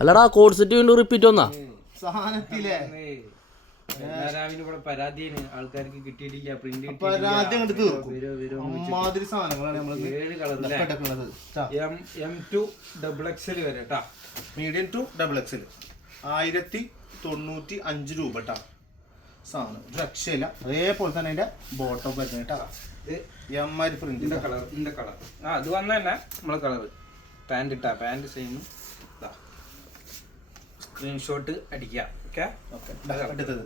അല്ലടാ code set വീണ്ടും repeat വന്നാ സാധനത്തിലെ ആൾക്കാർക്ക് കിട്ടിയിട്ടില്ല പ്രിന്റ് പരാതി അങ്ങോട്ട് തീർക്കും അമ്മാതിരി സാധനങ്ങളാണ് നമ്മള് M2XXL വരെ കേട്ടാ. മീഡിയം ടു XXL 1095 രൂപ കേട്ടാ സാധനം രക്ഷയില്ല. അതേപോലെ തന്നെ അതിന്റെ ബോട്ടം വരുന്നത് കേട്ടാ എമ്മാതിരി പ്രിന്റിന്റെ കളർ അത് വന്ന തന്നെ നമ്മളെ കളർ പാന്റ് ഇട്ടാ പാന്റ് സെയിം സ്ക്രീൻഷോട്ട് അടിക്കുക. അടുത്തത്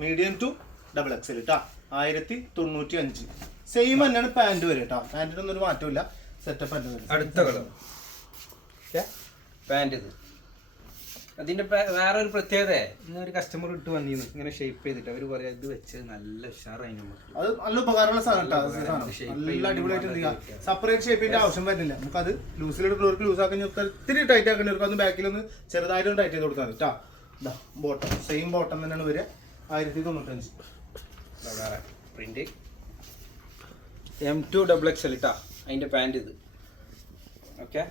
മീഡിയം ടു XXL കേട്ടാ 1095 സെയിം തന്നെയാണ് പാന്റ് വരെ കേട്ടാ. പാന്റിനൊന്നും ഒരു മാറ്റമില്ല. സെറ്റപ്പ് തന്നെ. അടുത്ത കളർ പാന്റ് ഇത് അതിന്റെ വേറെ ഒരു പ്രത്യേകത ഇന്നൊരു കസ്റ്റമർ ഇട്ട് വന്നിരുന്നു ഇങ്ങനെ ഷേപ്പ് ചെയ്തിട്ട് അവര് പറയാ ഇത് വെച്ച് നല്ല ഉഷാറായി നമുക്ക്. അത് നല്ല ഉപകാരമുള്ള സാധനം നല്ല അടിപൊളിയായിട്ട് സെപ്പറേറ്റ് ഷേപ്പിന്റെ ആവശ്യം വരുന്നില്ല. നമുക്ക് അത് ലൂസിലെടുക്കുന്നവർക്ക് ലൂസ് ആക്കാൻ ഒത്തിരി ടൈറ്റ് ആക്കുന്നവർക്ക് ഒന്ന് ബാക്കിലൊന്ന് ചെറുതായിട്ടൊന്ന് ടൈറ്റ് ചെയ്ത് കൊടുത്താൽ മതി കേട്ടാ. ബോട്ടം സെയിം ബോട്ടം തന്നെയാണ് വരിക 1095. പ്രിന്റ് M2XXL ഇട്ടാ അതിന്റെ പാന്റ് ഇത്. ഓക്കെ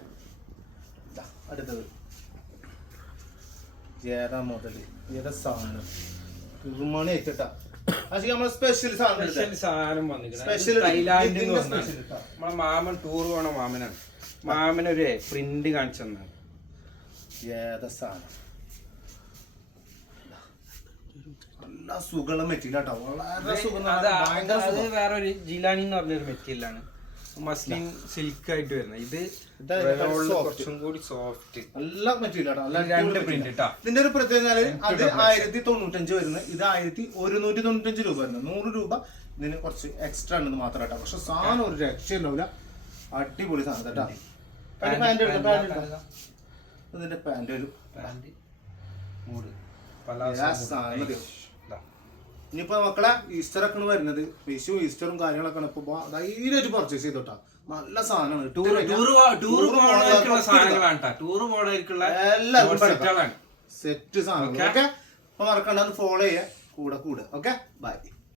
അടുത്തത് ഏതാ മുതല് ഏതാ സാധനം മണി വെച്ചിട്ടാ സ്പെഷ്യൽ സാധനം വന്നിട്ടുണ്ട്. തായ്ലാൻഡിൽ നിന്ന് വന്നാണ് നമ്മളെ മാമൻ ടൂർ പോണ മാമനാണ്. മാമനൊരു പ്രിന്റ് കാണിച്ചു തന്നാണ്. ഏതാ സാധനം നല്ല സുഖമുള്ള മെറ്റീരിയൽ കേട്ടോ. വളരെ സുഖം. അത് വേറൊരു ജിലാനി എന്ന് പറഞ്ഞൊരു മെറ്റീരിയലാണ്. മസ്ലിൻ സിൽക്ക് ആയിട്ട് വരുന്നത്. ഇത് കുറച്ചും കൂടി സോഫ്റ്റ് നല്ല മെറ്റീരിയൽ. രണ്ട് പ്രിന്റ് കേട്ടോ. ഇതിന്റെ ഒരു പ്രത്യേകത അത് 1095 വരുന്നത്. ഇത് 1195 രൂപ വരുന്നത്. 100 രൂപ ഇതിന് കുറച്ച് എക്സ്ട്രാ ഉണ്ടെന്ന് മാത്രം കേട്ടോ. പക്ഷെ സാധനം ഒരു രക്ഷയുണ്ടാവില്ല. അടിപൊളി സാധനം കേട്ടോ. ഇതിന്റെ പാന്റ് വരും. ഇനിയിപ്പോ മക്കളെ ഈസ്റ്റർ ഒക്കെ വരുന്നത്. വിഷു ഈസ്റ്ററും കാര്യങ്ങളൊക്കെ ഇപ്പൊ ധൈര്യമായിട്ട് പർച്ചേസ് ചെയ്തോട്ടാ. നല്ല സാധനമാണ്. സെറ്റ് സാധനം. ഓക്കെ അപ്പൊ മറക്കണ്ട ഫോളോ ചെയ്യാ. കൂടെ ഓക്കെ ബൈ.